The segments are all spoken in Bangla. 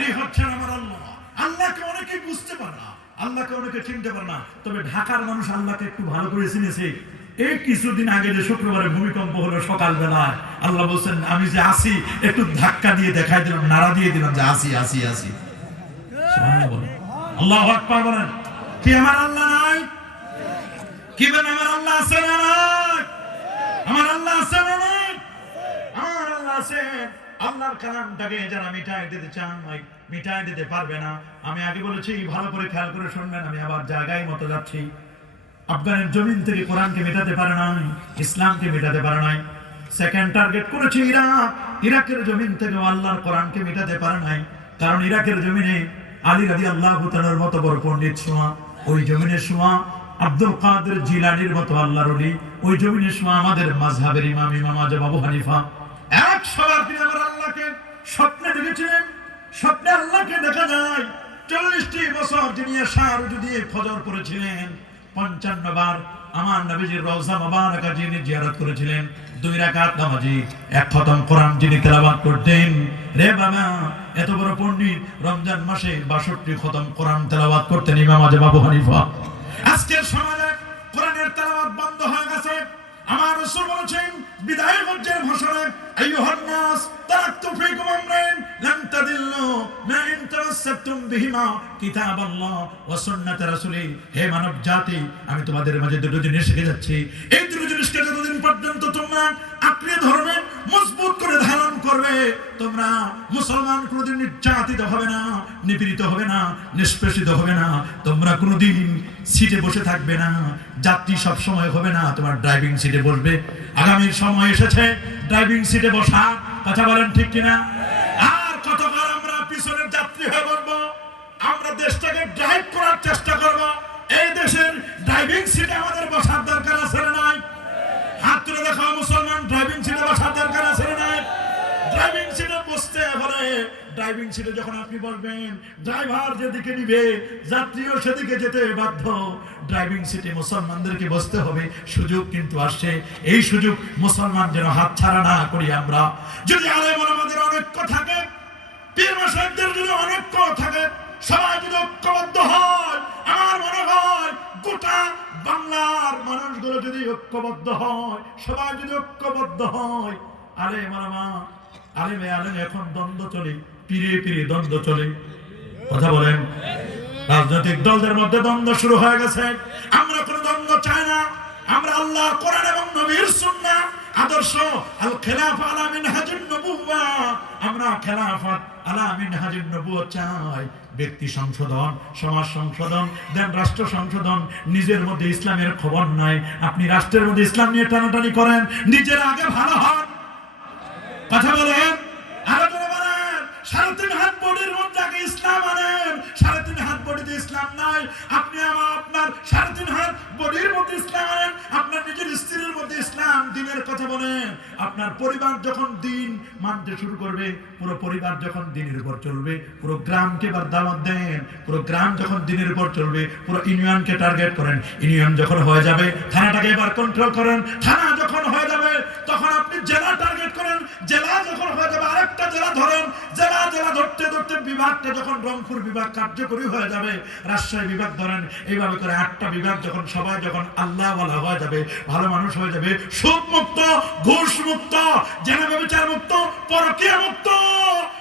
এই হচ্ছেন আমার আল্লাহ। আল্লাহকে অনেকে বুঝতে পারে না, আল্লাহকে অনেকে চিনতে পারে না, তবে ঢাকার মানুষ আল্লাহকে একটু ভালো করে চিনেছে। এই কিছুদিন আগে যে শুক্রবারে ভূমিকম্প হলো সকালবেলায়, আল্লাহ বলছেন আমি যে আসি একটু ধাক্কা দিয়ে দেখাই দিলাম, নাড়া দিয়ে দিলাম যে আসি আসি আসি। আল্লাহু আকবার বলেন। কি আমার আল্লাহ নাই? কি বলেন আমার আল্লাহ আছে না নাই? আমার আল্লাহ আছে না নাই? আমার আল্লাহ আছে। আল্লাহর কালামটাকে যারা মিটাই দিতে চান মিটাই দিতে পারবে না। আমি আগে বলেছি, ভালো করে খেয়াল করে শুনবেন, আমি আবার জায়গায় মতো যাচ্ছি। আফগানের জমিন থেকে কোরআনকে মেটাতে পারে নাই, ইসলামকে মেটাতে পারে নাই। সেকেন্ড টার্গেট করেছে ইরাক। ইরাকের জমিন থেকে আল্লাহর কোরআনকে মেটাতে পারে নাই, কারণ ইরাকের জমিনে আলী রাদিয়াল্লাহু তাআলার মতো বড় পণ্ডিত শোয়া, ওই জমিনের শোয়া আব্দুল কাদের জিলানীর মতো আল্লাহর ওলি, ওই জমিনের শোয়া আমাদের মাযহাবের ইমাম আজম আবু হানিফা। 100 বার তিনি আমার আল্লাহকে স্বপ্নে দেখেছিলেন। স্বপ্নে আল্লাহকে দেখা যায়। 40টি বছর তিনি শাহরুজু দিয়ে ফজর পড়েছিলেন। 55 বার আমার নবীজির রওজা মুবারাকা যিনি জিয়ারত করেছিলেন। 2 রাকাত নামাজি, 1 খতম কোরআন যিনি তেলাওয়াত করতেন। রে বাবা, এত বড় পণ্ডিত রমজান মাসে 62 খতম কোরআন তেলাওয়াত করতেন ইমাম আজম আবু হানিফা। আজকের সমাজে কোরআনের তেলাওয়াত বন্ধ হয়ে গেছে। আমার রাসূল বলেছেন বিদায় হজ্জের ভাষণে, আইয়ুহান নাস তারাকতু ফীকুম আমরাইন লান তাদিল্লু মা ইন তামাসসাকতুম বিহিমা কিতাবাল্লাহ ওয়া সুন্নাত রাসূলি। হে মানব জাতি, আমি তোমাদের মাঝে দুটো জিনিস রেখে যাচ্ছি। এই দুটো জিনিসকে যতদিন পর্যন্ত তোমরা আঁকড়ে ধরবে, মজবুত করে ধারণ করবে, তোমরা মুসলমান কোনোদিন নির্যাতিত হবে না, নিপীড়িত হবে না, নিষ্পেষিত হবে না। তোমরা কোনোদিন সিটে বসে থাকবে না, যাত্রী সব সময় হবে না তোমার ড্রাইভিং সিটে বসবে। আগামীর সময় এসেছে ড্রাইভিং সিটে বসা। কথা বলেন ঠিক কিনা? আর কতবার আমরা পিছনের যাত্রী হয়ে বলবো? আমরা দেশটাকে ড্রাইভ করার চেষ্টা করব। এই দেশের ড্রাইভিং সিটে আমাদের বসার দরকার আছে না নাই? হাত তুলে দেখো মুসলমান, ড্রাইভিং সিটে বসার দরকার আছে না নাই? ড্রাইভিং সিটে বসতে হলে, ড্রাইভিং সিটে যখন আপনি বসবেন, ড্রাইভার যেদিকে নিবে যাত্রীও সেদিকে যেতে বাধ্য। ড্রাইভিং সিটে মুসলমানদেরকে বসতে হবে। সুযোগ কিন্তু আসছে, এই সুযোগ মুসলমান যেন হাতছাড়া না করি আমরা। যদি আলেম ওলামাদের ঐক্য থাকে, পীর মাশায়েখদের যদি ঐক্য থাকে, সবাই যদি ঐক্যবদ্ধ হয়, আমার মনে হয় গোটা বাংলার মানুষগুলো যদি ঐক্যবদ্ধ হয়, সবাই যদি ঐক্যবদ্ধ হয়, আলেম ওলামা আলেমে এখন দ্বন্দ্ব চলে, পীরে পীরে দ্বন্দ্ব চলে। কথা বলেন। রাজনৈতিক দলদের মধ্যে দ্বন্দ্ব শুরু হয়ে গেছে। আমরা কোনো দ্বন্দ্ব চাই না। আমরা আল্লাহর কোরআন এবং নবীর সুন্নাহ আদর্শ আল খেলাফা আলা মিনহাজুন নবুওয়া, আমরা খেলাফত আলা মিনহাজুন নবুওয়া চাই। ব্যক্তি সংশোধন, সমাজ সংশোধন, দেন রাষ্ট্র সংশোধন। নিজের মধ্যে ইসলামের খবর নাই, আপনি রাষ্ট্রের মধ্যে ইসলাম নিয়ে টানাটানি করেন, নিজের আগে ভালো হন। কথা বলেন। আরো জোরে বলেন। 3.5 হাত বডির মধ্যে আগে ইসলাম আনেন। 3.5 হাত বডিতে ইসলাম নাই, আপনি আপনার 3.5 হাত বডির মধ্যে ইসলাম আনেন। আপনার নিজের স্ত্রীর মধ্যে ইসলাম দিনের কথা বলেন। আপনার পরিবার যখন দিন মানতে শুরু করবে, পুরো পরিবার যখন দিনের উপর চলবে, পুরো গ্রামকে এবার দাওয়াত দেন। পুরো গ্রাম যখন দিনের উপর চলবে, পুরো ইউনিয়নকে টার্গেট করেন। ইউনিয়ন যখন হয়ে যাবে, থানাটাকে এবার কন্ট্রোল করেন। থানা যখন হয়ে যাবে, তখন আপনি জেলা টার্গেট করেন। জেলা যখন হয়ে যাবে, আরেকটা জেলা ধরেন। জেলা ধরতে ধরতে বিভাগটা যখন রংপুর বিভাগ কার্যকরী হয়ে যাবে, রাজশাহী বিভাগ ধরেন। এইভাবে করে 8টা বিভাগ যখন সবাই যখন আল্লাহওয়ালা হয়ে যাবে, ভালো মানুষ হয়ে যাবে, সুদ মুক্ত, ঘুষ মুক্ত, জেনা ব্যভিচার মুক্ত, পরকীয়া মুক্ত,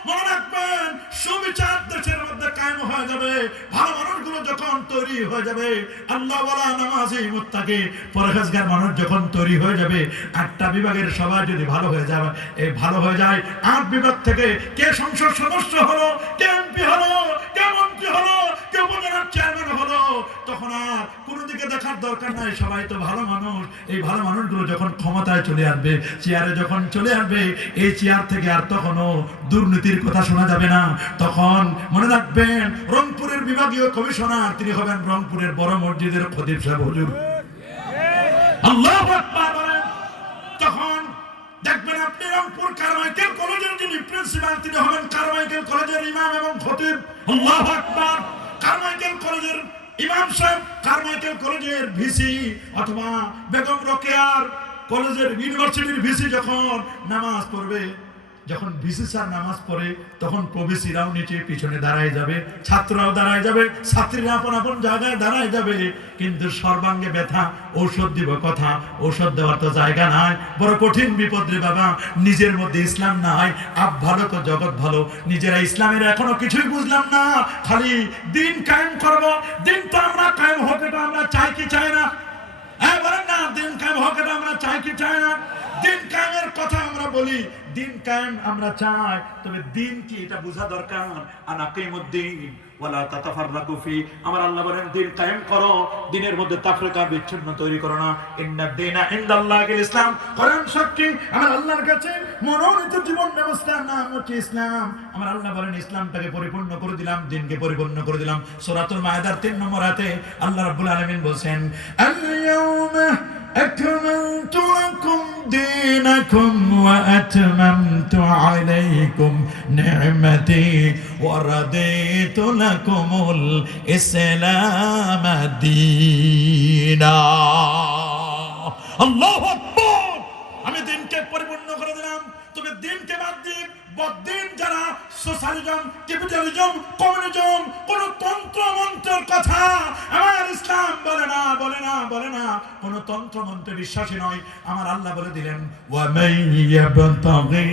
মনে রাখবেন সুবিচার দেশের মধ্যে কায়েম হয়ে যাবে। ভালো মানুষগুলো যখন তৈরি হয়ে যাবে, আল্লাহওয়ালা, নামাজি, মুত্তাকি, পরহেজগার মানুষ যখন তৈরি হয়ে যাবে, 8টা বিভাগের সবাই যদি ভালো হয়ে যাবে, এই ভালো হয়ে যায়, 8 বিভাগ থেকে কে সংসদ সদস্য হলো, কে এমপি হলো, কে মন্ত্রী হলো, কে উপজেলার চেয়ারম্যান হলো, তখন আর কোনো দিকে দেখার দরকার নাই, সবাই তো ভালো মানুষ। এই ভালো মানুষগুলো যখন ক্ষমতায় চলে আসবে, চেয়ারে যখন চলে আসবে, এই চেয়ার থেকে আর তখনও দুর্নীতির কথা শোনা যাবে না। তখন মনে রাখবেন, রংপুরের বিভাগীয় কমিশনার তিনি হবেন রংপুরের বড় মসজিদের খতিব সাহেব হুজুর। আল্লাহু আকবার বলেন। তখন দেখবেন আপনি রংপুর কারমাইকেল কলেজের যিনি প্রিন্সিপাল, তিনি হবেন কারমাইকেল কলেজের ইমাম এবং খতিব। আল্লাহু আকবার। কারমাইকেল কলেজের ইমাম সাহেব, কারমাইকেল কলেজের ভিসি অথবা বেগম রোকেয়ার কলেজের ইউনিভার্সিটির ভিসি যখন নামাজ পড়বে, যখন ভিসি স্যার নামাজ পড়ে তখন প্রবেশীরাও নিচে পিছনে দাঁড়ায় যাবে, ছাত্ররাও দাঁড়ায় যাবে, ছাত্রীরা আপন আপন জায়গায় দাঁড়ায় যাবে। কিন্তু সর্বাঙ্গে ব্যথা, ঔষধ দিব কথা, ঔষধ দেওয়ার তো জায়গা নাই। বড় কঠিন বিপদ রে বাবা, নিজের মধ্যে ইসলাম নাই, আপ ভালো তো জগৎ ভালো, নিজেরা ইসলামের এখনো কিছুই বুঝলাম না, খালি দিন কায়েম করব। দিন তো আমরা কায়েম হোক, এটা আমরা চাই কি চাই না? হ্যাঁ বলেন না, দিন কায়েম হোক এটা আমরা চাই কি চাই না? দিন কায়েমের কথা আমরা বলি, দিন কায়েম আমরা চাই, তবে দিন কি এটা বোঝা দরকার। আনাকিমুদ্দিন ওয়ালা তাতাফাররাকু ফি, আমার আল্লাহ বলেন দিন কায়েম করো, দিনের মধ্যে তাফরিকা বিচ্ছিন্ন তৈরি করো না। ইন্নাদ দীনা ইনদাল্লাহিল ইসলাম, কোরআন সাক্ষী আমার আল্লাহর কাছে মনোনীত জীবন ব্যবস্থার নাম হচ্ছে ইসলাম। আমার আল্লাহ বলেন ইসলামটাকে পরিপূর্ণ করে দিলাম, দিনকে পরিপূর্ণ করে দিলাম। সূরাতুল মায়েদার 3 নম্বর আয়াতে আল্লাহ রাব্বুল আলামিন বলেন আল ইয়াউমা أكملت لكم دينكم وأتممت عليكم نعمتي ورضيت لكم الإسلام دينا الله أكبر আমি দিনকে পরিপূর্ণ করে দিলাম, তবে দিনকে বাদ দিয়ে বদ্দিন যারা সোশ্যালিজম, ক্যাপিটালিজম, কমিউনিজম, কোন তন্ত্র মন্ত্রের কথা আমার ইসলাম বলে না, বলে না, বলে না, কোন তন্ত্র মন্ত্রে বিশ্বাসী নয়। আমার আল্লাহ বলে দিলেন ওয়া মাইয়াবতাগি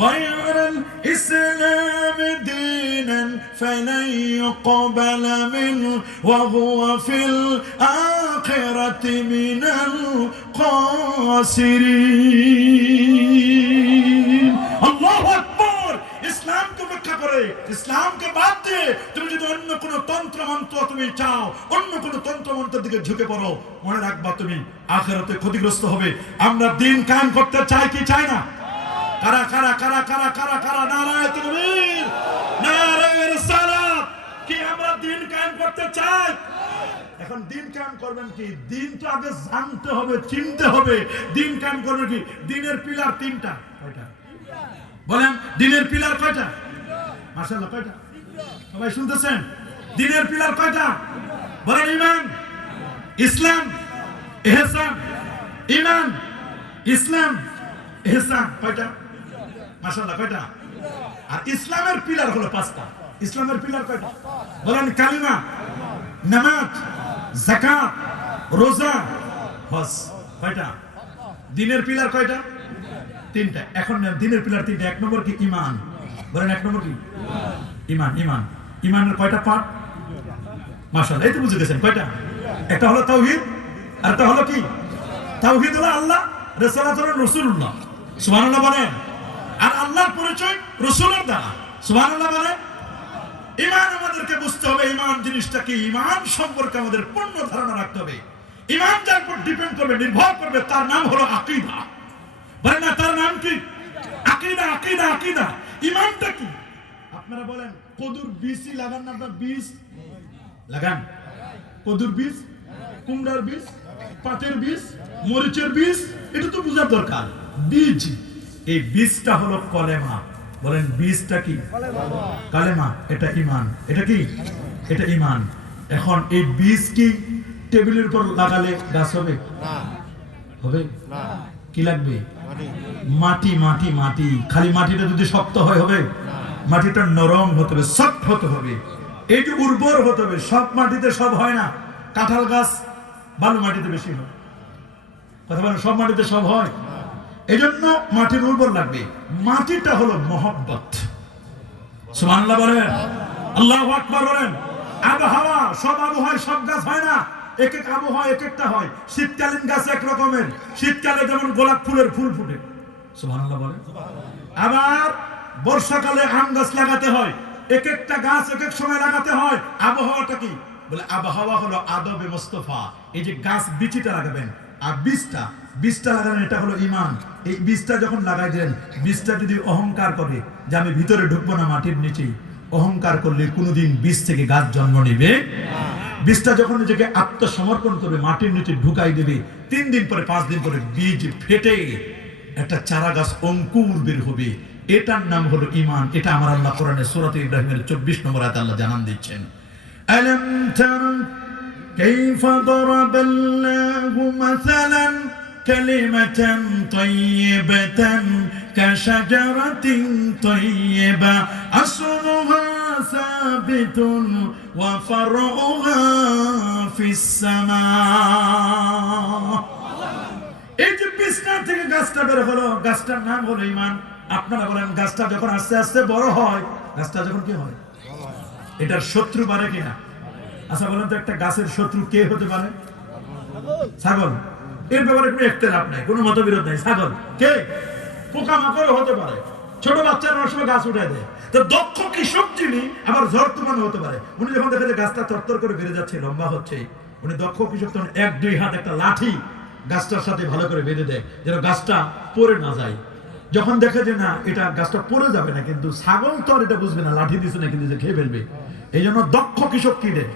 গায়রাল ইসলাম দীনান ফালান ইউকবালা মিনহু ওয়া হুয়া ফিল আখিরাতি মিনাল খাসিরিন। আল্লাহু আকবার। ইসলামকে উপেক্ষা করে, ইসলামকে বাদ দিয়ে তুমি যদি অন্য কোন তন্ত্র মন্ত্র তুমি চাও, অন্য কোন তন্ত্র মন্ত্রের দিকে ঝুঁকে পড়ো, মনে রাখবা তুমি আখিরাতে ক্ষতিগ্রস্ত হবে। আমরা দিন কায়েম করতে চাই কি চাই না? কারা কারা কারা কারা কারা কারা নারায়ে তাকবীর, নারায়ে রিসালাত, কি আমরা দিন কায়েম করতে চাই? এখন দিন কায়েম করবেন কি? দিন তো আগে জানতে হবে, চিনতে হবে। দিন কায়েম করবেন কি? দিনের পিলার 3টা। কয়টা বলেন? দিনের পিলার কয়টা? মাশাআল্লাহ, কয়টা? সবাই শুনতেছেন? দিনের পিলার কয়টা বলেন? ঈমান, ইসলাম, ইহসান। ঈমান, ইসলাম, ইহসান। কয়টা? মাশাআল্লাহ, কয়টা? আর ইসলামের পিলার হলো 5টা। ইসলামের পিলার কয়টা বলেন? কালিমা, নামাজ, যাকাত, রোজা, হজ। কয়টা? দিনের পিলার কয়টা? 3টা। এখন দিনের পিলার 3টা। 1 নম্বর কি? ঈমান। বলেন 1 নম্বর কি? ঈমান। ঈমান, ঈমানের কয়টা পার্ট? মাশাআল্লাহ, এই তো বুঝে গেছেন কয়টা? একটা হলো তাওহীদ, আর একটা হলো কি? তাওহীদ হলো আল্লাহ, রিসালাত হলো রাসূলুল্লাহ। সুবহানাল্লাহ বলেন। আর আল্লাহর পরিচয় রাসূলের দ্বারা। সুবহানাল্লাহ বলেন। ঈমান আমাদেরকে বুঝতে হবে, ঈমান জিনিসটা কি, ঈমান সম্পর্কে আমাদের পূর্ণ ধারণা রাখতে হবে। ঈমান যার উপর ডিপেন্ড করবে, নির্ভর করবে, তার নাম হলো আকীদা। বলেন না, তার নাম কি? আকীদা, আকীদা, আকীদা। ঈমানটা কি? আপনারা বলেন কদুর বীজই লাগান না? আপনারা বীজ লাগান? কদুর বীজ, কুমড়ার বীজ, পাটের বীজ, মরিচের বীজ, এটা তো বোঝার দরকার। বীজ, এই বীজটা হলো কলেমা। বলেন বীজটা কি? কালেমা। এটা ঈমান। এটা কি? এটা ঈমান। এখন এই বীজ কি টেবিলের উপর লাগালে গাছ হবে? হবে না। কি লাগবে? মাটি, মাটি, মাটি। খালি মাটিটা যদি শক্ত হয় হবে? মাটিটা নরম হতে হবে, সফট হতে হবে, এই যে উর্বর হতে হবে। সব মাটিতে সব হয় না। কাঁঠাল গাছ বালু মাটিতে বেশি হয়, কথা বলেন? সব মাটিতে সব হয়, এই জন্য মাটির উর্বর লাগবে। মাটিটা হলো মহব্বত। সুবহানাল্লাহ বলেন, আল্লাহু আকবার বলেন। আবহাওয়া, সব আবহাওয়ায় সব গাছ হয় না, এক এক আবহাওয়া এক একটা হয়। শীতকালীন গাছ এক রকমের, শীতকালে যেমন গোলাপ ফুলের ফুল ফুটে। সুবহানাল্লাহ বলেন। আবার বর্ষাকালে আম গাছ লাগাতে হয়, এক একটা গাছ এক এক সময় লাগাতে হয়। আবহাওয়াটা কি? বলে আবহাওয়া হলো আদবে মুস্তাফা। এই যে গাছ বিচিটা লাগাবেন আর বীজটা লাগাবেন, এটা হলো ঈমান। এই বীজটা যখন লাগাই দেন, বীজটা যদি অহংকার করে যে আমি ভিতরে ঢুকবো না, মাটির নিচেই, অহংকার করলে কোনোদিন বীজ থেকে গাছ জন্ম নেবে। বীজটা যখন নিজেকে আত্মসমর্পণ করবে, মাটির নিচে ঢুকাই দেবে, 3 দিন পরে 5 দিন পরে বীজ ফেটে একটা চারা গাছ অঙ্কুর বের হবে। এটার নাম হলো ঈমান। এটা আমার আল্লাহ কোরআনে সূরা ইব্রাহিমের 24 নম্বর আয়াতে আল্লাহ জানান দিচ্ছেন। আলাম তারা কাইফা দারাবাল্লাহু মাসালান কালিমাতান তাইয়্যিবাতান কাশাজারাতিন তাইয়্যিবা আসলুহা সাবিতুন ওয়া ফারউহা ফিস সামা। এই যে বিছনা থেকে গাছটা বের হলো, গাছটার নাম হলো ঈমান। আপনারা বলেন গাছটা যখন আস্তে আস্তে বড় হয়, গাছটা যখন কি হয়, এটার শত্রু বাড়ে কিনা? আচ্ছা বলেন তো, একটা গাছের শত্রু কে হতে পারে? ছাগল। এর ব্যাপারে কোনো ইখতিলাফ নাই, কোনো মতবিরোধ নাই। ছাগল কে? পোকামাকড় হতে পারে। ছোট বাচ্চারা অনেক সময় গাছ উঠে দেয়। তো দক্ষ কৃষক যিনি, আবার ঝড় তুফান হতে পারে। উনি যখন দেখে যে গাছটা তরতর করে বেড়ে যাচ্ছে, লম্বা হচ্ছে, উনি দক্ষ কৃষক তখন 1-2 হাত একটা লাঠি গাছটার সাথে ভালো করে বেঁধে দেয়, যেন গাছটা পড়ে না যায়। যখন দেখে যে না, এটা গাছটা পড়ে যাবে না, কিন্তু ছাগল তো আর এটা বুঝবে না লাঠি দিচ্ছে না, কিন্তু যে খেয়ে ফেলবে, এই জন্য দক্ষ কৃষক কি দেয়?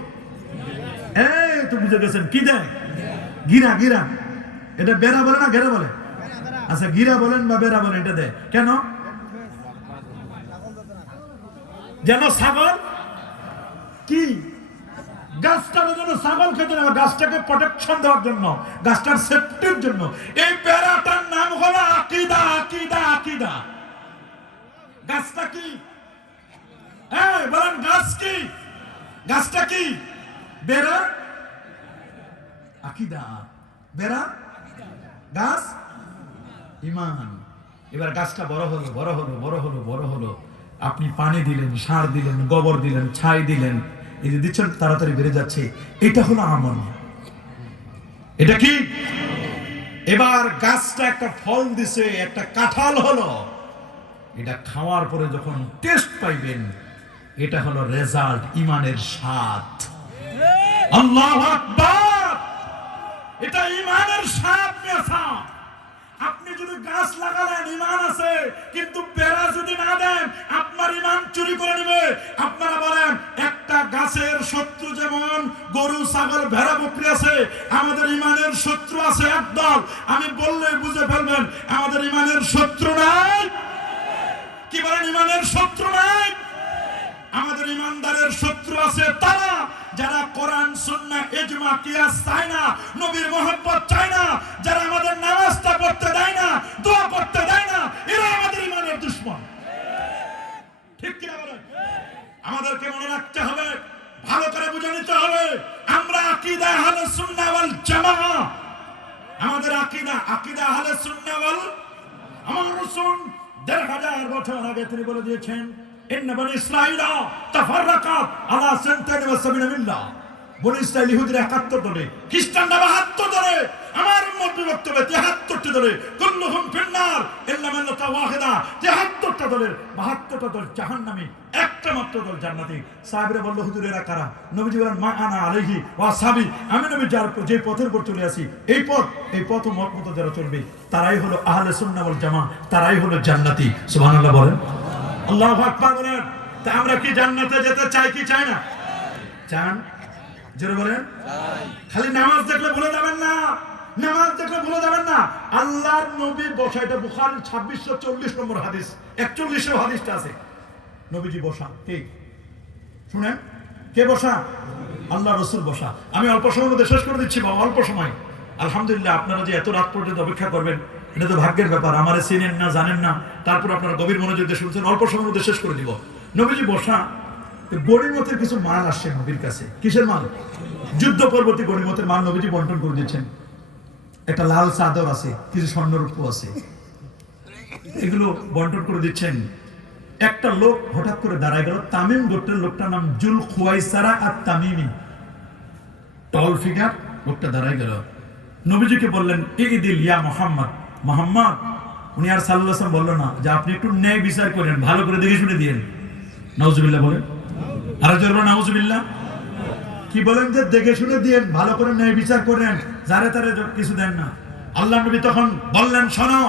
এই তো বুঝে গেছেন, কি দেয়? গিরা। গিরা এটা বেড়া বলে না ঘেরা বলে? আচ্ছা গিরা বলেন বা বেড়া বলেন, এটা দেয় কেন? যেন ছাগল কি গাছটাকে যেন ছাগল খেতে না, গাছটাকে প্রোটেকশন দেওয়ার জন্য, গাছটার সেফটির জন্য। এই বেড়াটার নাম হলো আকীদা। আকীদা আকীদা গাছটা কি? এই বলেন গাছ কি? গাছটা কি? বেড়া। আকীদা বেড়া, গাছ ঈমান। এবার গাছটা বড় হলো, বড় হলো, বড় হলো, বড় হলো। আপনি পানি দিলেন, সার দিলেন, গোবর দিলেন, ছাই দিলেন, এই যে দিচ্ছেন তাড়াতাড়ি বেড়ে যাচ্ছে। এটা হলো আমল। এটা কি? এবার গাছটা একটা ফল দিছে, একটা কাঁঠাল হলো। এটা খাওয়ার পরে যখন টেস্ট পাইবেন, এটা হলো রেজাল্ট, ঈমানের স্বাদ। আল্লাহু আকবার! এটা ঈমানের স্বাদ মেশা। আপনি যদি গাছ লাগালেন, ঈমান আছে, কিন্তু বেড়া যদি না দেন, আপনার ঈমান চুরি করে নেবে। আপনারা বলেন একটা গাছের শত্রু যেমন গরু, ছাগল, ভেড়া, বকরি আছে, আমাদের ঈমানের শত্রু আছে একদল। আমি বললে বুঝে ফেলবেন, আমাদের ঈমানের শত্রু নাই। কি বলেন? ঈমানের শত্রু নাই। আমাদের ঈমানদারের শত্রু আছে তারা যারা কোরআন, সুন্নাহ, ইজমা, কিয়াস চায় না, নবীর মহব্বত চায় না, যারা আমাদের নামাজটা পড়তে দেয় না, দোয়া করতে দেয় না, এরা আমাদের ঈমানের দুশমন। ঠিক কি না বলেন? আমাদেরকে মনে রাখতে হবে, ভালো করে বুঝে নিতে হবে, আমরা আকীদা আহলে সুন্নাহ ওয়াল জামাআহ। আমাদের আকীদা আহলে সুন্নাহ ওয়াল। আমার রাসূল ১৫০০ বছর আগে তিনি বলে দিয়েছেন, ইন্না বনি ইসরাঈল তাফাররাকাত আলা ৭২ মিল্লাহ। বনি ইসরাঈল ইহুদিরা ৭১ দলে, খ্রিস্টানরা ৭২ দলে, আমার উম্মত বিভক্ত হবে ৭৩টি দলে। কুল্লুহুম ফিন্নার ইল্লা মিল্লাতা ওয়াহিদা। ৭৩টা দলের ৭২টা দল জাহান্নামী, একটা মাত্র দল জান্নাতি। সাহাবীরা বলল, হুজুর এরা কারা? নবীজি বলেন, মা আনা আলাইহি ওয়া আসহাবী। আমি নবী যে পথের উপর চলে আসি, এই পথ ও মত মতো যারা চলবে, তারাই হলো আহলে সুন্নাহ ওয়াল জামাআহ, তারাই হলো জান্নাতি। সুবহানাল্লাহ বলেন। আল্লাহু আকবার বলেন। তা আমরা কি জান্নাতে যেতে চাই কি চাই না? চান? জোরে বলেন। খালি নামাজ দেখলে ভুলে যাবেন না, নামাজ দেখলে ভুলে যাবেন না। আল্লাহর নবী বসা, এটা বুখারী 2640 নম্বর হাদিস, 41 হাদিসটা আছে। নবীজি বসা, কে শুনেন? কে বসা? আল্লাহ রাসূল বসা। আমি অল্প সময়ের মধ্যে শেষ করে দিচ্ছি বাবা, অল্প সময়। আলহামদুলিল্লাহ, আপনারা যে এত রাত পর্যন্ত অপেক্ষা করবেন, এটা তো ভাগ্যের ব্যাপার। আমারে চিনেন না, জানেন না, তারপর আপনারা গভীর মনোযোগ দিয়ে শুনছেন। অল্প সময়ের মধ্যে শেষ করে দিব। নবীজি বসা, গনিমতের কিছু মাল আসছে নবীর কাছে। কিসের মাল? যুদ্ধ পরবর্তী গনিমতের মাল নবীজি বন্টন করে দিচ্ছেন। একটা লাল চাদর আছে, কিছু স্বর্ণরূপ আছে, এগুলো বন্টন করে দিচ্ছেন। একটা লোক হঠাৎ করে দাঁড়ায় গেল, তামিম গোত্রের লোকটার নাম জুল খুয়াইসারা আর তামিমি, টল ফিগার। লোকটা দাঁড়ায় গেল, নবীজিকে বললেন, ইদিল ইয়া মুহাম্মদ। মুহাম্মদ, উনি আর সাল্লাল্লাহু আলাইহি ওয়াসাল্লাম বলল না যে আপনি একটু ন্যায় বিচার করেন, ভালো করে দেখে শুনে দিয়েন। নাউজুবিল্লাহ বলেন। আর জোরে নাউজুবিল্লাহ। কি বলেন? যে দেখে শুনে দিয়েন, ভালো করে ন্যায় বিচার করেন, যারে তারে কিছু দেন না। আল্লাহ নবী তখন বললেন, শোনো,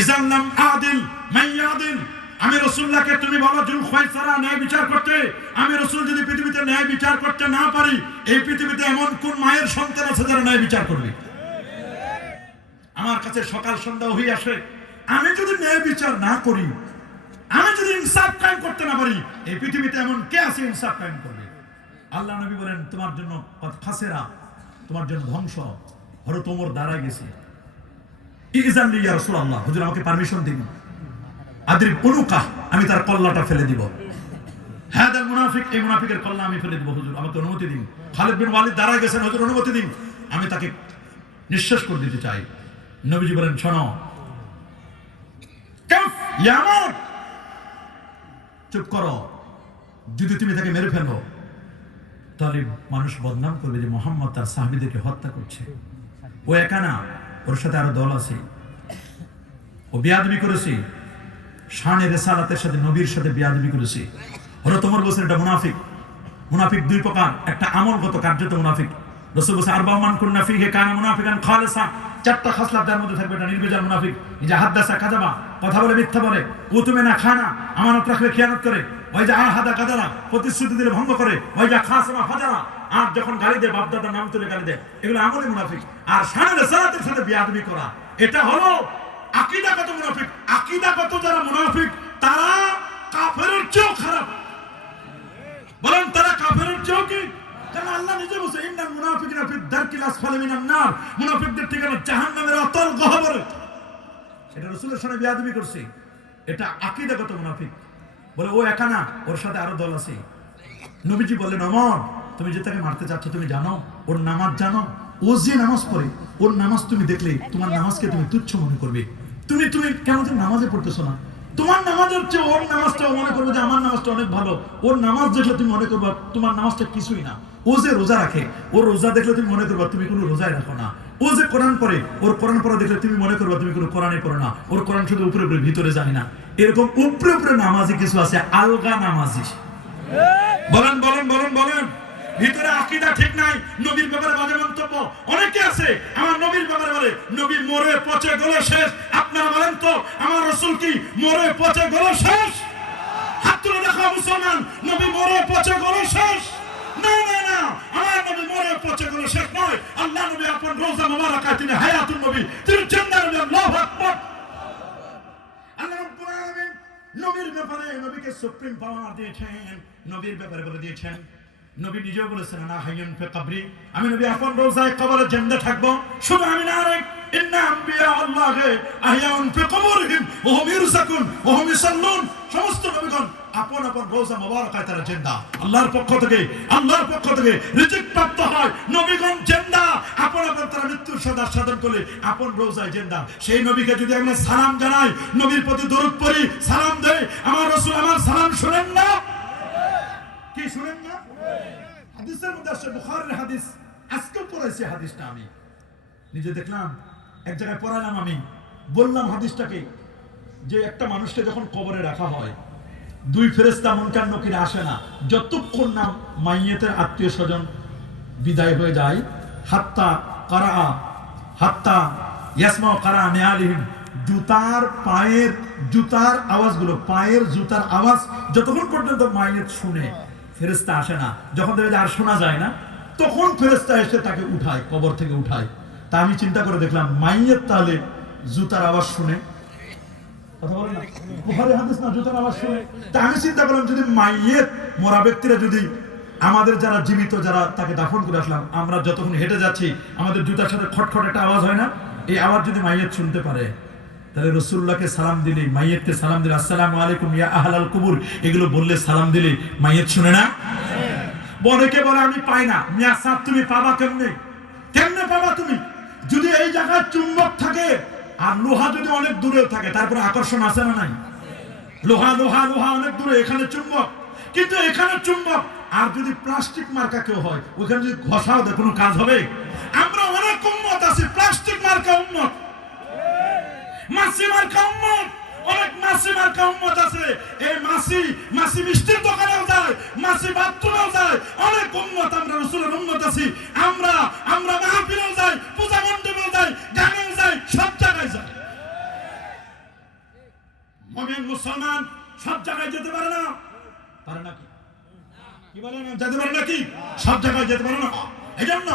ইজান লাম আদিল মাইয়াদিল। আমি রাসূলুল্লাহকে তুমি বলো জুল খুয়াইসারা ন্যায় বিচার করতে। আমি রাসূল যদি পৃথিবীতে ন্যায় বিচার করতে না পারি, এই পৃথিবীতে এমন কোন মায়ের সন্তান আছে যারা ন্যায় বিচার করবে? আমার কাছে সকাল সন্ধ্যা ওহী আসে, আমি যদি ন্যায় বিচার না করি, আমি যদি ইনসাফ কায়েম করতে না পারি, এই পৃথিবীতে এমন কে আছে ইনসাফ কায়েম করবে? আল্লাহ নবী বলেন, তোমার জন্য খাসেরা, তোমার জন্য ধ্বংস। হযরত ওমর দাঁড়ায় গেছে, ইজান লি ইয়া রাসূলুল্লাহ, হুজুর আমাকে পারমিশন দিন, আদ্রিব উনুকা, আমি তার কল্লাটা ফেলে দিব। হাদাল মুনাফিক, এই মুনাফিকের কল্লা আমি ফেলে দিব হুজুর, আমাকে অনুমতি দিন। খালিদ বিন ওয়ালিদ দাঁড়ায় গেছেন, হুজুর অনুমতি দিন, আমি তাকে নিঃশেষ করে দিতে চাই। নবীজি বলেন, শোনো, কাফ ইয়া আমর, চুপ করো, যদি তুমি তাকে মেরে ফেলো তাহলে মানুষ বদনাম করবে যে মুহাম্মদ তার সাহাবীদেরকে হত্যা করছে। ও একা না, ওর সাথে আরো দল আছে, ও বিয়াদবি করেছে, শানে রিসালাতের সাথে নবীর সাথে বিয়াদবি করেছে। হযরত ওমর বলেন এটা মুনাফিক। মুনাফিক দুই প্রকার, একটা আমলগত কার্যত মুনাফিক। রাসূল বলেন আরবা মান কুননা ফিহি কানা মুনাফিকান খালিসা, চারটা খাসলাত যার মধ্যে থাকবে এটা নির্ভেজাল মুনাফিক। ইজা হাদাসা কাযাবা, কথা বলে মিথ্যা বলে, উতুমে না খানা, আমানত রাখলে খিয়ানত করে, ওই যে আহাদা কাদারা, প্রতিশ্রুতি দিলে ভঙ্গ করে, ওই যে খাসমা ফাজারা, আর যখন গালি দেয় বাপদাদার নাম তুলে গালি দেয়, এগুলো আমলে মুনাফিক। আর শানে রিসালাতের সাথে বিয়াদবি করা, এটা হলো আকীদাগত মুনাফিক। আকীদাগত যারা মুনাফিক তারা কাফেরের চেয়েও খারাপ। বলেন তারা কাফেরের চেয়েও কি? কারণ আল্লাহ নিজে বলছে ইন্নাল মুনাফিকিনা ফি দারকিল আসফালি মিনান নার, মুনাফিকদের ঠিকানা জাহান্নামের অতল গহ্বরে। এটা রাসূলের সাথে বিয়াদবি করছে, এটা আকীদাগত মুনাফিক। বলে ও একা না, ওর সাথে আরো দল আছে। নবীজি বললেন, ওমর তুমি যে তাকে মারতে চাচ্ছ তুমি জানো ওর নামাজ জানো? ও যে নামাজ পড়ে, ওর নামাজ তুমি দেখলে তোমার নামাজকে তুমি তুচ্ছ মনে করবে। তুমি কেন তুমি নামাজে পড়তেছো না? তোমার নামাজের চেয়ে ওর নামাজটা মনে করবে যে আমার নামাজটা অনেক ভালো। ওর নামাজ দেখলে তুমি মনে করবে তোমার নামাজটা কিছুই না। ও যে রোজা রাখে, ওর রোজা দেখলে তুমি মনে করবে তুমি কোনো রোজাই রাখো না। ও যে কোরআন পড়ে, ওর কোরআন পড়া দেখলে তুমি মনে করবে তুমি কোনো কোরআনই পড়ো না। ওর কোরআন শুধু উপরে উপরে, ভিতরে জানি না। এরকম উপরে উপরে নামাজি কিছু আছে, আলগা নামাজি। বলেন বলেন বলেন বলেন, ভিতরে আকীদা ঠিক নাই, নবীর ব্যাপারে বাজে মন্তব্য অনেকে আছে। আমার নবীর ব্যাপারে বলে নবী মরে পচে গলে শেষ। আপনারা বলেন তো আমার রাসূল কি মরে পচে গলে শেষ? হাত তুলে দেখো মুসলমান, নবী মরে পচে গলে শেষ? না না না, আমার নবী মরে পচে গলে শেষ নয়। আল্লাহ নবী আপন রওজা মুবারাকায় তিনি হায়াতুন নবী, তিনি জিন্দা নবী। আল্লাহু আকবার। আল্লাহ রাব্বুল আলামিন নবীর ব্যাপারে নবীকে সুপ্রিম পাওয়ার দিয়েছেন। নবীর ব্যাপারে বলে দিয়েছেন, নবী নিজেও বলেছেন না হাইয়ুন ফি কবরি, আমি নবী আপন রওজায় কবরে জিন্দা থাকবো। শুধু আমি না, রে ইন্না আম্বিয়া আল্লাহ আহয়াউন ফি কবরিহিম ওয়া হুম ইরযাকুন ওয়া হুম ইসাল্লুন, সমস্ত নবীগণ আপন আপন রওজা মুবারাকায় তারা জিন্দা। আল্লাহর পক্ষ থেকে রিজিক প্রাপ্ত হয়, নবীগণ জিন্দা, আপন আপন তারা মৃত্যুর সাথে সাধন করে আপন রওজায় জিন্দা। সেই নবীকে যদি আমরা সালাম জানাই, নবীর প্রতি দরুদ পড়ি, সালাম দেই, আমার রাসূল আমার সালাম শুনেন না? কি শুনেন না? হাদিসের মধ্যে আছে, বুখারীর হাদিস, আজকে পড়াইছি হাদিসটা, আমি নিজে দেখলাম, এক জায়গায় পড়ালাম, আমি বললাম হাদিসটাকে যে একটা মানুষকে যখন কবরে রাখা হয়, দুই ফেরেশতা মুনকার নকির আসে না যতক্ষণ না মাইয়েতের আত্মীয় স্বজন বিদায় হয়ে যায়। হাত্তা ইয়াসমা কারা নিআলিহিম, জুতার আওয়াজগুলো, পায়ের জুতার আওয়াজ যতক্ষণ পর্যন্ত মাইয়েত শুনে ফেরেশতা আসে না। যখন দেখে আর শোনা যায় না, তখন ফেরেশতা এসে তাকে উঠায়, কবর থেকে উঠায়। তা আমি চিন্তা করে দেখলাম, মাইয়েত তাহলে জুতার আওয়াজ শুনে, কথা বলেন না, বুখারী হাদিস না, জুতার আওয়াজ শুনে। তা আমি চিন্তা করলাম, যদি মাইয়েত মরা ব্যক্তিরা যদি আমাদের যারা জীবিত যারা তাকে দাফন করে আসলাম, আমরা যতক্ষণ হেঁটে যাচ্ছি আমাদের জুতার সাথে খটখট একটা আওয়াজ হয় না, এই আওয়াজ যদি মাইয়েত শুনতে পারে, তাহলে রাসূলুল্লাহকে সালাম দিলে, মাইয়েতকে সালাম দিলে, আসসালামু আলাইকুম ইয়া আহলাল কুবুর, এগুলো বললে, সালাম দিলে মাইয়েত শুনে না? অনেকে বলে আমি পাই না। মিয়া সাহেব তুমি পাবা কেমনে পাবা তুমি? যদি এই জায়গায় চুম্বক থাকে আর লোহা যদি অনেক দূরে থাকে, তারপরে আকর্ষণ আছে না নাই? লোহা অনেক দূরে, এখানে চুম্বক, কিন্তু এখানে চুম্বক। আর যদি প্লাস্টিক মার্কা কেউ হয়, ওখানে যদি ঘষাও দেয়, কোনো কাজ হবে? আমরা অনেক উম্মত আছি প্লাস্টিক মার্কা উম্মত, মাছি মার্কা উম্মত, অনেক মাছি মার্কা উম্মত আছে। এই মাছি মিষ্টির দোকানেও যায়, মাছি বাথরুমেও যায়, অনেক উম্মত আমরা রাসূলের উম্মত আছি। আমরা মাহফিলেও যাই, পূজা মণ্ডপেও যাই, গানেও যাই, সব জায়গায় যাই। মুমিন মুসলমান সব জায়গায় যেতে পারে না? পারে নাকি? কি বলেন, যেতে পারে নাকি? সব জায়গায় যেতে পারে না। এজন্য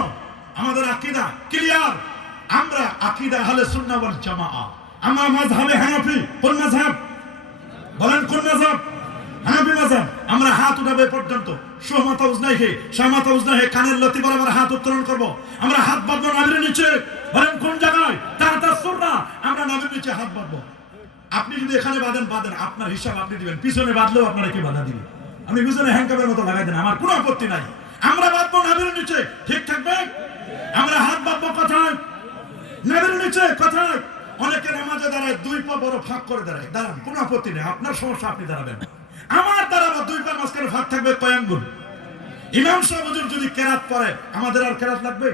আমাদের আকীদা ক্লিয়ার। আমরা আকীদা আহলে সুন্নাহ ওয়াল জামাআহ। আমরা মাযহাবে হানাফি। কোন মাযহাব? বলেন কোন মাযহাব? হানাফি মাযহাব। আমরা হাত উঠাবে পর্যন্ত সোহমাতা উজনাইহে শামাতা উজনাইহে কানের লতি বরাবর হাত উত্তোলন করব। আমরা হাত বাঁধবো নাভির নিচে। বলেন কোন জায়গায়? তারা সুরনা। আমরা নাভির নিচে হাত বাঁধবো। আপনি যদি এখানে বাঁধেন বাঁধেন, আপনার হিসাব আপনি দিবেন। পিছনে বাঁধলেও আপনারা কি বাধা দিবে? আপনি পিছনে হ্যান্ডকাপের মতো লাগাই দেন, আমার কোনো আপত্তি নাই। আমরা বাঁধবো নাভির নিচে, ঠিক থাকবে? আমরা হাত বাঁধবো কোথায়? নাভির নিচে। কোথায়? অনেকে নামাজে দাঁড়ায় দুই পা বড় ফাঁক করে দাঁড়ায়, দাঁড়ান, কোনো আপত্তি নেই, আপনার সমস্যা, আপনি দাঁড়াবেন। আমার দাঁড়াবো দুই পা মাঝখানে ফাঁক থাকবে কয় আঙ্গুল। ইমাম সাহেব হুজুর যদি কেরাত পড়ে, আমাদের আর কেরাত লাগবে?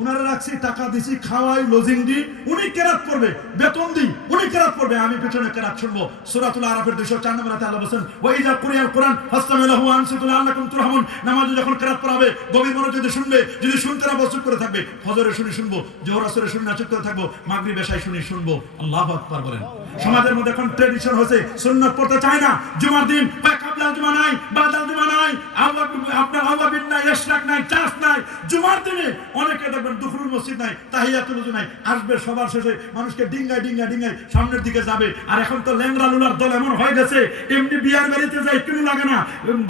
উনারা রাখছি, টাকা দিছি, খাওয়াই, লজিং দি, উনি কেরাত পড়বে, বেতন দি, উনি কেরাত পড়বে, আমি পিছনে কেরাত শুনবো। সূরাতুল আরাফের 204 নম্বর আয়াতে আল্লাহ বলেন, ওয়া ইযা কুরিয়াল কুরআন ফাসতামিউ লাহু ওয়া আনসিতু লাআল্লাকুম তুরহামুন। নামাজে যখন কেরাত পড়াবে গভীর মনোযোগে শুনবে, যদি শুনতে না চুপ করে থাকবে। ফজরে শুনবো, জোহর আসরে শুনে চুপ করে থাকবো, মাগরিব এশায় শুনবো। আল্লাহু আকবার বলেন। সমাজের মধ্যে এখন ট্র্যাডিশন হয়েছে, সুন্নাত পড়তে চায় না। জুমার দিন কাবলা জুমা নাই, বাদাল জুমা নাই, আপনার আওয়াবিন নাই, ইশরাক নাই, চাষ নাই। জুমার দিনে অনেকে দেখবেন দুখরুল মসজিদ নাই, তাহিয়াতুল ওযু নাই। আসবে সবার শেষে, মানুষকে ডিঙ্গায় ডিঙ্গায় ডিঙ্গায় সামনের দিকে যাবে। আর এখন তো ল্যাংড়া লুলার দল এমন হয়ে গেছে, এমনি বিয়ার বাড়িতে যায় কোনো লাগে না,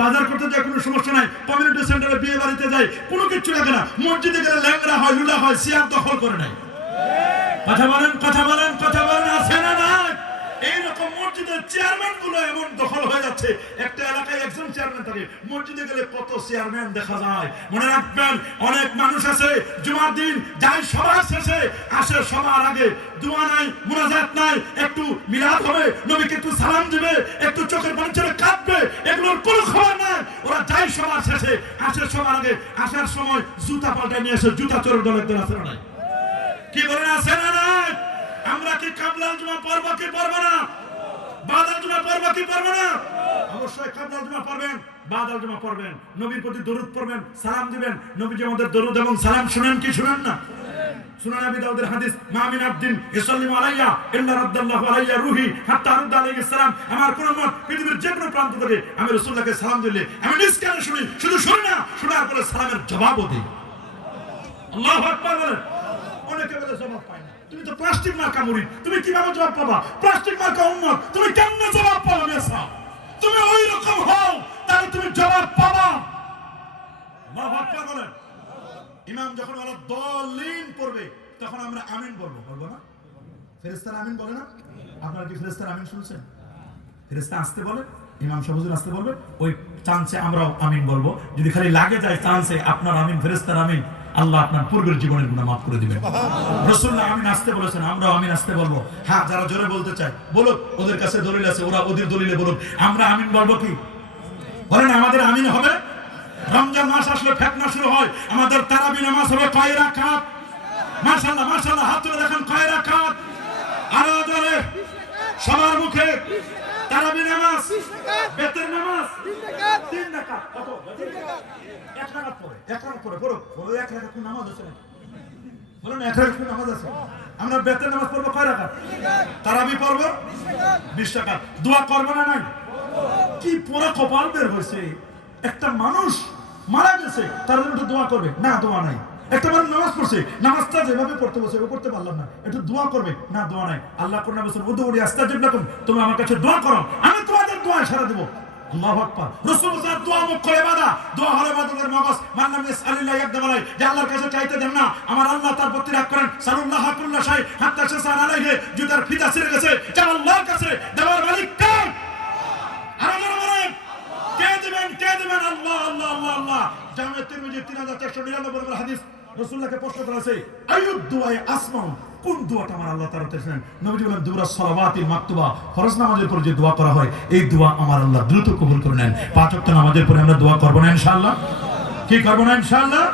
বাজার করতে যায় কোনো সমস্যা নাই, কমিউনিটি সেন্টারে বিয়ে বাড়িতে যায় কোনো কিচ্ছু লাগে না। মসজিদে গেলে ল্যাংড়া হয়, লুলা হয়, সিয়ার দখল করে নাই। কথা বলেন, কথা বলেন, কথা বলেন, আছে না নাই? এইরকম মসজিদের চেয়ারম্যান গুলো এমন দখল হয়ে যাচ্ছে। একটা এলাকায় একজন চেয়ারম্যান থাকে, মসজিদে গেলে কত চেয়ারম্যান দেখা যায়। মনে রাখবেন, অনেক মানুষ আছে জুমার দিন যায় সবার শেষে, আসে সবার আগে, দোয়া নাই, মুনাজাত নাই, একটু মিলাদ হবে, নবীকে একটু সালাম দিবে, একটু চোখের পানি ছেড়ে কাঁদবে, এগুলোর কোনো খবর নাই। ওরা যায় সবার শেষে, আসে সবার আগে, আসার সময় জুতা পাল্টে নিয়ে এসে জুতা চোরের দলের দল আছে না নাই? কি বলেন, আছে না নাই? আমরা কি কাবলা জুমা পড়ব কি পড়ব না? বাদাল জুমা পড়ব কি পড়ব না? অবশ্যই কাবলা জুমা পড়বেন, বাদাল জুমা পড়বেন, নবীর প্রতি দরুদ পড়বেন, সালাম দিবেন। নবীজি আমাদের দরুদ এবং সালাম শুনেন কি শুনেন না? সুনান আবি দাউদের হাদিস, মা মিন আবদিন ইসাল্লিমু আলাইয়া ইল্লা রাদ্দাল্লাহু আলাইয়া রূহি হাত্তা আরুদ্দা আলাইহিস সালাম। আমার কোন উম্মত পৃথিবীর যে কোনো প্রান্ত থেকে আমি রাসূলুল্লাহকে সালাম দিলে আমি নিজ কানে শুনি, শুধু শুনি না, শোনার পরে সালামের জবাবও দিই। আল্লাহু আকবার বলেন। অনেকে বলে জবাব পায় না। তুমি তো প্লাস্টিক মার্কা মুরিদ, তুমি কিভাবে জবাব পাবা? প্লাস্টিক মার্কা উম্মত, তুমি কেমনে জবাব পাবে? মেসা তুমি ওই রকম হও, তাহলে তুমি জবাব পাবা। আল্লাহু আকবার বলেন। ইমাম যখন ওরা দলিন পড়বে, তখন আমরা আমিন বলবো, বলবো না? ফেরেশতারা আমিন বলে না? আপনারা কি ফেরেশতারা আমিন শুনছেন? ফেরেশতা আসতে বলে, ইমাম সাহেব হুজুর আসতে বলবে, ওই চান্সে আমরাও আমিন বলবো। যদি খালি লাগে যায় চান্সে আপনার আমিন, ফেরেশতার আমিন, আল্লাহ আপনার পূর্বের জীবনের গুনাহ মাফ করে দিবেন। রাসূলুল্লাহ আমিন আসতে বলেছেন, আমরাও আমিন আসতে বলবো। হ্যাঁ, যারা জোরে বলতে চায় বলুক, ওদের কাছে দলিল আছে, ওরা ওদের দলিলে বলুক। আমরা আমিন বলবো কি? বলেন, আমাদের আমিন হবে। রমজান মাস আসলে ফেতনা শুরু হয়। আমাদের তারাবি নামাজ হবে কয় রাকাত? মাশাআল্লাহ, মাশাআল্লাহ, হাত তুলে দেখেন কয় রাকাত? আরো জোরে সবার মুখে। তারাবি নামাজ, বেতের নামাজ 3 রাকাত। কত? 3 রাকাত। 1 রাকাত পড়ে, 1 রাকাত পড়ে, পড়ো, পড়ো 1 রাকাত কোন নামাজ আছে? বলেন 1 রাকাত কোন নামাজ আছে? আমরা বেতের নামাজ পড়বো কয় রাকাত? তারাবি পড়বো 20 রাকাত। দোয়া করব না নাই? কি পুরো কপাল বের হয়েছে। একটা মানুষ মারা গেছে, তার জন্য একটু দোয়া করবে না? দোয়া নাই। একটা মানুষ নামাজ পড়ছে, নামাজটা যেভাবে পড়তে বসে ও করতে পারলাম না, একটু দোয়া করবে না? দোয়া নাই। আল্লাহ কোরআনে বলেছেন, উদউনি আস্তাজিব লাকুম, তুমি আমার কাছে দোয়া করো, আমি তোমাদের দোয়া সাড়া দেব। আল্লাহু আকবার। রাসূলুল্লাহ দোয়া মুখ করে বাদা, দোয়া হলো ইবাদতের মগজ। মান লাম ইয়াসআলিল্লাহ ইয়াকদাম আলাই, যে আল্লাহর কাছে চাইতে দেন না, আমার আল্লাহ তার প্রতি রাগ করেন। সাল্লাল্লাহু কুল্লা শাই হাত্তা শাসান আলাইহি, জুতার ফিতা ছিঁড়ে গেছে, যে আল্লাহর কাছে দেওয়ার মালিক কে? আর বলেন কে দিবেন? কে দিবেন? আল্লাহ, আল্লাহ, আল্লাহ, আল্লাহ। জামে তিরমিজি 3499 নম্বর হাদিস, রাসূলুল্লাহকে প্রশ্ন করা হয়েছে, আইয়ুদ দুআ আসমাউ, কোন দোয়াটা আমার আল্লাহ তাআলা দিয়েছেন? নবীজি বলেন, দুরাস সালাওয়াতিল মাকতুবা, ফরজ নামাজের পর যে দোয়া করা হয়, এই দোয়া আমার আল্লাহ দ্রুত কবুল করে নেন। 5 ওয়াক্ত নামাজের পরে আমরা দোয়া করব না ইনশাআল্লাহ? কি করব না ইনশাআল্লাহ?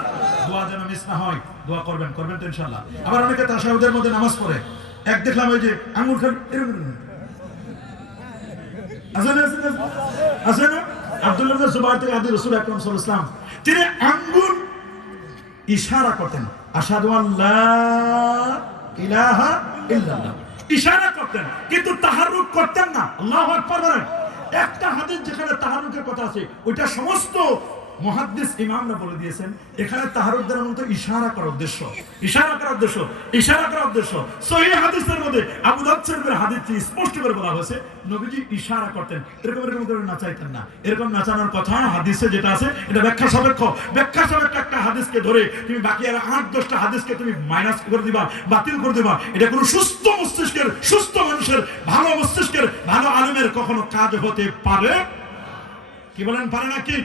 দোয়া যেন মিস না হয়। দোয়া করবেন, করবেন তো ইনশাআল্লাহ। আবার অনেকে তাশাহুদের মধ্যে নামাজ পড়ে, এক দেখলাম ওই যে আঙ্গুল খান এরকম আছে না? আব্দুল্লাহ ইবনে জুবাইর থেকে হাদিস, রাসূল আকরাম সাল্লাল্লাহু আলাইহি ওয়াসাল্লাম তিনি আঙ্গুল ইশারা করতেন, আশহাদু আল্লা ইলাহা ইল্লাল্লাহ, ইশারা করতেন, কিন্তু তাহাররুক করতেন না। আল্লাহু আকবার বলেন। একটা হাদিস যেখানে তাহাররুকের কথা আছে, ওইটা সমস্ত মুহাদ্দিস ইমামরা বলে দিয়েছেন এখানে তাহারুদ দ্বারা মূলত ইশারা করার উদ্দেশ্য সহিহ হাদিসের মধ্যে আবু দাউদ শরীফের হাদিসে স্পষ্ট করে বলা হয়েছে নবীজি ইশারা করতেন, এরকম করে নাচাইতেন না। এরকম নাচানোর কথা হাদিসে যেটা আছে এটা ব্যাখ্যা সাপেক্ষ একটা হাদিসকে ধরে তুমি বাকি আর 8-10টা হাদিসকে তুমি মাইনাস করে দিবা, বাতিল করে দিবা, এটা কোনো সুস্থ মস্তিষ্কের, সুস্থ মানুষের, ভালো মস্তিষ্কের, ভালো আলেমের কখনো কাজ হতে পারে? কি বলেন, পারে নাকি?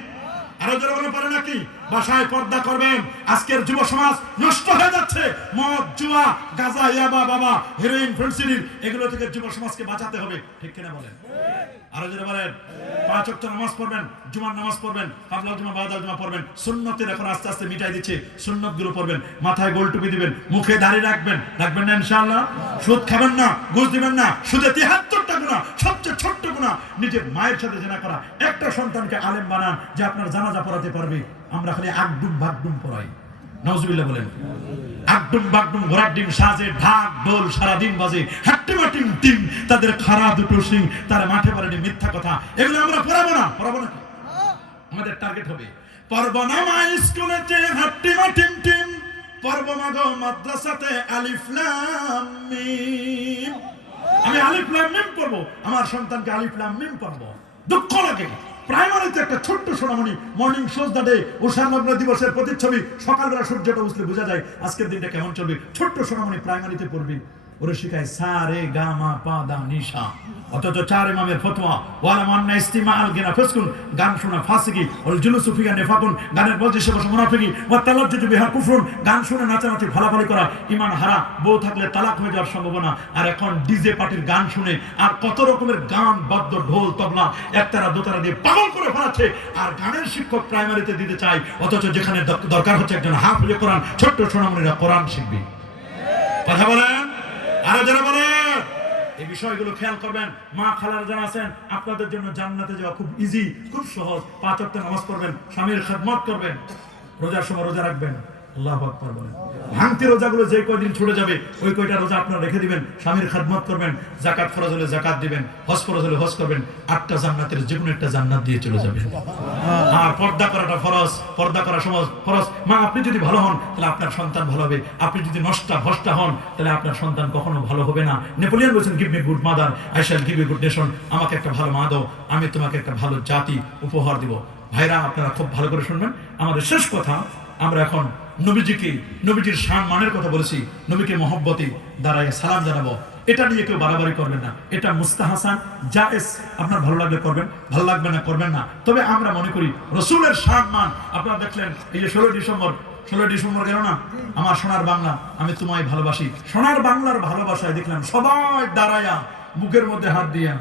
আরো যারা বলে পারে নাকি? বাসায় পর্দা করবেন। আজকের যুব সমাজ নষ্ট হয়ে যাচ্ছে। মদ, জুয়া, গাঁজা, ইয়াবা, বাবা, হেরোইন, ফেন্সিডিল, এগুলো থেকে যুব সমাজকে বাঁচাতে হবে। ঠিক কিনা বলেন? আরো যারা বলেন 5 ওয়াক্ত নামাজ পড়বেন, জুমার নামাজ পড়বেন, কাবলা জুমা, বাদাল জুমা পড়বেন, সুন্নতের এখন আস্তে আস্তে মিটাই দিচ্ছে, সুন্নত গুলো পড়বেন, মাথায় গোল টুপি দিবেন, মুখে দাড়ি রাখবেন না ইনশাআল্লাহ? সুদ খাবেন না, ঘুষ দিবেন না। সুদে 73টা গুনাহ, সবচেয়ে ছোট্ট গুনাহ নিজের মায়ের সাথে জেনা করা। একটা সন্তানকে আলেম বানান যে আপনার জানাজা পড়াতে পারবে। আমরা খালি আগডুম ভাগডুম পড়াই। নাউজুবিল্লাহ বলেন। আগডুম ভাগডুম ঘোড়ার ডিম সাজে, ঢাক ঢোল সারাদিন বাজে, হাট্টিমাটিম টিম, তাদের খাড়া দুটো সিং, তারা মাঠে পারেনি, মিথ্যা কথা। এগুলো আমরা পড়াবো না কি? আমাদের টার্গেট হবে পড়বো না মা স্কুলেতে হাট্টিমাটিম টিম, পড়বো না গো মাদ্রাসাতে আলিফ লাম মিম। আমি আলিফ লাম মিম পড়বো, আমার সন্তানকে আলিফ লাম মিম পড়বো। দুঃখ লাগে প্রাইমারিতে একটা ছোট্ট সোনামণি মর্নিং সোজদা ডে, উষানগ্ন দিবসের প্রতিচ্ছবি, সকালবেলা সূর্যটা উঠলে বোঝা যায় আজকের দিনটা কেমন চলবে। ছোট্ট সোনামণি প্রাইমারিতে পড়বি, ওরে শিখায় সা রে গা মা পা দা নিশা। অথচ 4 ইমামের ফতোয়া, ওয়ালা মান্না ইস্তিমা আল গিনা ফাসকুন, গান শোনা ফাসিকি, ওয়াল জুলুসু ফিহা নিফাকুন, গানের মজলিসে বসে মুনাফিকি, ওয়া তালাজ্জুজু বিহা কুফরুন, গান শুনে নাচানাচি ফালাফালি করা ঈমান হারা, বউ থাকলে তালাক হয়ে যাওয়ার সম্ভাবনা। আর এখন ডিজে পার্টির গান শুনে আর কত রকমের গান, বাদ্য, ঢোল, তবলা একতারা দোতারা দিয়ে পাগল করে ফেলাচ্ছে। আর গানের শিক্ষক প্রাইমারিতে দিতে চাই, অথচ যেখানে দরকার হচ্ছে একজন হাফেজে কোরআন, ছোট্ট সোনামণিরা কোরআন শিখবে। কথা বলেন, আরো যারা বলেন এই বিষয়গুলো খেয়াল করবেন। মা খালার যারা আছেন, আপনাদের জন্য জান্নাতে যাওয়া খুব ইজি, খুব সহজ। 5 ওয়াক্ত নামাজ পড়বেন, স্বামীর খেদমত করবেন, রোজার সময় রোজা রাখবেন। আল্লাহু আকবার বলেন। ভাঙতি রোজাগুলো যে কয়দিন ছুটে যাবে ওই কয়টা রোজা আপনারা রেখে দিবেন, স্বামীর খেদমত করবেন, যাকাত ফরজ হলে যাকাত দিবেন, হজ ফরজ হলে হজ করবেন। 8টা জান্নাতের যে কোনো একটা জান্নাত দিয়ে চলে যাবেন। আর পর্দা করাটা ফরজ, পর্দা করা সমাজ ফরজ। মা আপনি যদি ভালো হন তাহলে আপনার সন্তান ভালো হবে, আপনি যদি ভ্রষ্টা হন তাহলে আপনার সন্তান কখনো ভালো হবে না। নেপোলিয়ন বলেছেন, give me good mother, I shall give you good nation. আমাকে একটা ভালো মা দাও, আমি তোমাকে একটা ভালো জাতি উপহার দিব। ভাইরা আপনারা খুব ভালো করে শুনবেন। আমাদের শেষ কথা, আমরা এখন নবীজির শান মানের কথা বলেছি, নবীকে মহব্বতে দাঁড়ায় সালাম জানাবো। এটা নিয়ে কেউ বাড়াবাড়ি করবেন না, এটা মুস্তাহাসান জায়েজ। আপনার ভালো লাগলে করবেন, ভালো লাগবে না করবেন না। তবে আমরা মনে করি রাসূলের শান মান। আপনারা দেখলেন এই যে 16 ডিসেম্বর গেল না, আমার সোনার বাংলা আমি তোমায় ভালোবাসি। সোনার বাংলার ভালোবাসায় দেখলাম সবাই দাঁড়ায়া বুকের মধ্যে হাত দিয়া,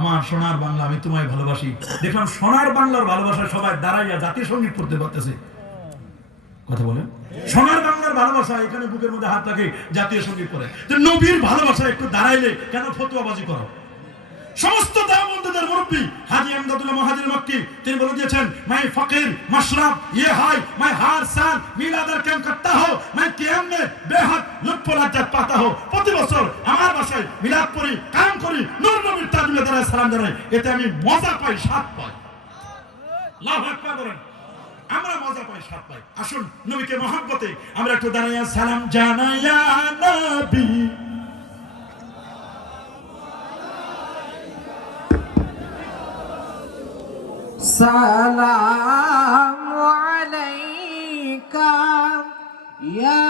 আমার সোনার বাংলা আমি তোমায় ভালোবাসি। দেখলাম সোনার বাংলার ভালোবাসায় সবাই দাঁড়াইয়া জাতীয় সঙ্গীত পড়তে পারতেছে। কথা বলেন, সোনার বাংলার ভালোবাসা এখানে বুকের মধ্যে হাত রাখে জাতীয় সঙ্গীত করে। নবীর ভালোবাসা একটু দাঁড়াইলে কেন ফতোয়াবাজি করো? সমস্ত দেওবন্দিদের মুরব্বী হাজী আমদাদুল্লাহ মুহাজির মক্কি তিনি বলে দিয়েছেন, मैं फकीर मशरब ये हाय मैं हर साल মিলাদের ক্যাম্প করতা হো, मैं কিয়াম में बेहद लुत्फ लज्जत पाता हूं। প্রতি বছর আমার বাসায় মিলাদ পড়ি, কাম করি, নূর নবীর তাজমে দাঁড়ায় সালাম জানাই, এতে আমি মজা পাই, স্বাদ পাই। আল্লাহু আকবার বলেন। আমরা মজা পাই, স্বাদ পাই। আসুন নবীকে মহব্বতে আমরা একটু দাঁড়াইয়া সালাম জানাইয়া নবী সালামু আলাইকা ইয়া